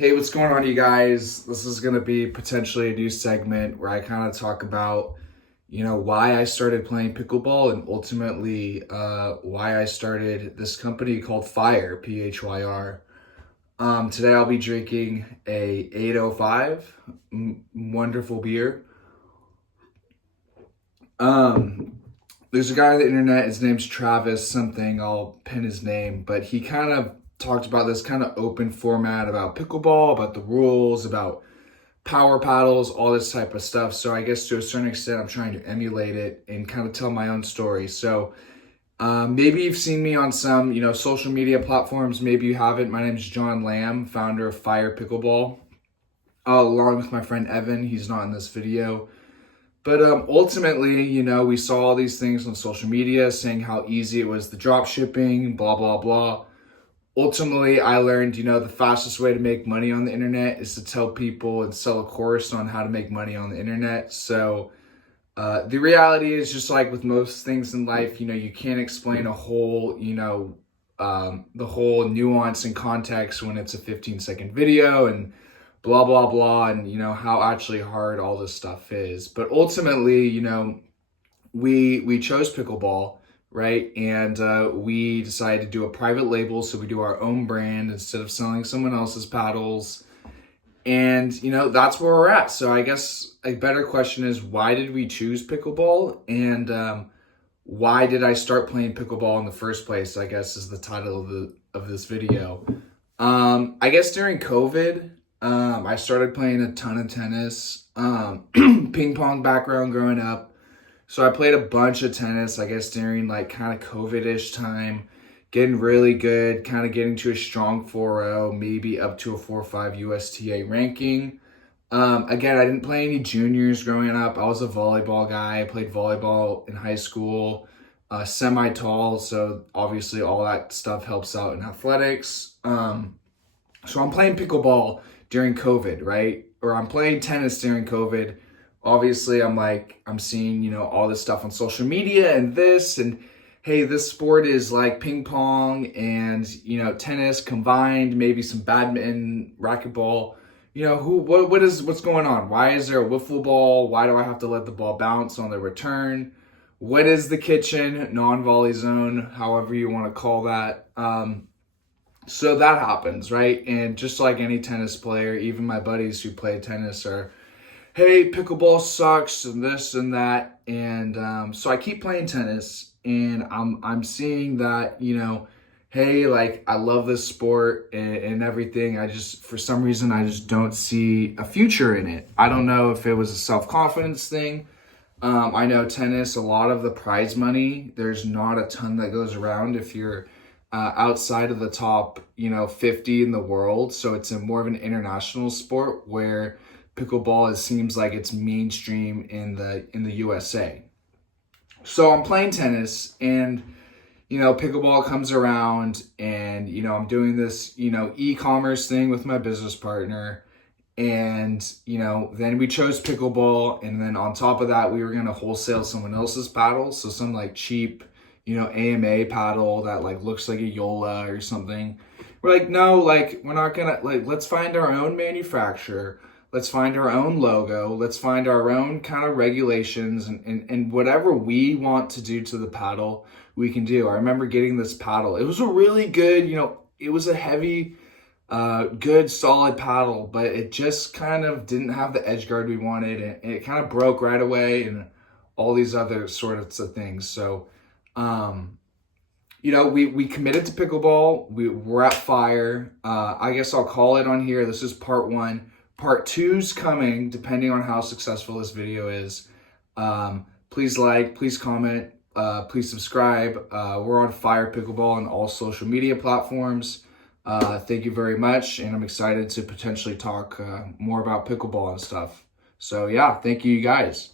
Hey, what's going on, you guys? This is going to be potentially a new segment where I kind of talk about, why I started playing pickleball and ultimately why I started this company called Fire, Phyr. Today I'll be drinking a 805 wonderful beer. There's a guy on the internet, his name's Travis something, I'll pin his name, but he kind of talked about this kind of open format about pickleball, about the rules, about power paddles, all this type of stuff. So I guess to a certain extent, I'm trying to emulate it and kind of tell my own story. So maybe you've seen me on some, social media platforms. Maybe you haven't. My name is John Lamb, founder of Fire Pickleball, along with my friend Evan. He's not in this video. But ultimately, we saw all these things on social media saying how easy it was the drop shipping, blah, blah, blah. Ultimately, I learned, the fastest way to make money on the internet is to tell people and sell a course on how to make money on the internet. So the reality is, just like with most things in life, you can't explain a whole, the whole nuance and context when it's a 15-second video and blah, blah, blah, and, how actually hard all this stuff is. But ultimately, we chose pickleball, right? And we decided to do a private label, so we do our own brand instead of selling someone else's paddles. And, that's where we're at. So I guess a better question is, why did we choose pickleball? And why did I start playing pickleball in the first place, I guess is the title of this video. I guess during COVID, I started playing a ton of tennis, ping pong background growing up. So I played a bunch of tennis, I guess, during like kind of COVID-ish time, getting really good, kind of getting to a strong 4.0, maybe up to a 4.5 USTA ranking. Again, I didn't play any juniors growing up. I was a volleyball guy. I played volleyball in high school, semi-tall. So obviously all that stuff helps out in athletics. So I'm playing pickleball during COVID, right? Or I'm playing tennis during COVID. Obviously, I'm seeing, all this stuff on social media and hey, this sport is like ping pong and, tennis combined, maybe some badminton, racquetball. What's going on? Why is there a wiffle ball? Why do I have to let the ball bounce on the return? What is the kitchen non-volley zone? However you want to call that. So that happens, right? And just like any tennis player, even my buddies who play tennis are, hey, pickleball sucks and this and that. And so I keep playing tennis and I'm seeing that, hey, like I love this sport and everything. For some reason, I just don't see a future in it. I don't know if it was a self-confidence thing. I know tennis, a lot of the prize money, there's not a ton that goes around if you're outside of the top, 50 in the world. So it's more of an international sport where pickleball seems like it's mainstream in the USA. So I'm playing tennis and, pickleball comes around and, I'm doing this, e-commerce thing with my business partner. And, then we chose pickleball. And then on top of that, we were going to wholesale someone else's paddles. So some like cheap, AMA paddle that like looks like a Yola or something. We're like, no, like we're not gonna, like, let's find our own manufacturer. Let's find our own logo. Let's find our own kind of regulations and whatever we want to do to the paddle, we can do. I remember getting this paddle. It was a really good, it was a heavy, good, solid paddle, but it just kind of didn't have the edge guard we wanted. And it kind of broke right away and all these other sorts of things. So, we committed to pickleball. We're at Fire. I guess I'll call it on here. This is part 1. Part 2's coming, depending on how successful this video is. Please like, please comment, please subscribe. We're on Fire Pickleball on all social media platforms. Thank you very much, and I'm excited to potentially talk more about pickleball and stuff. So yeah, thank you guys.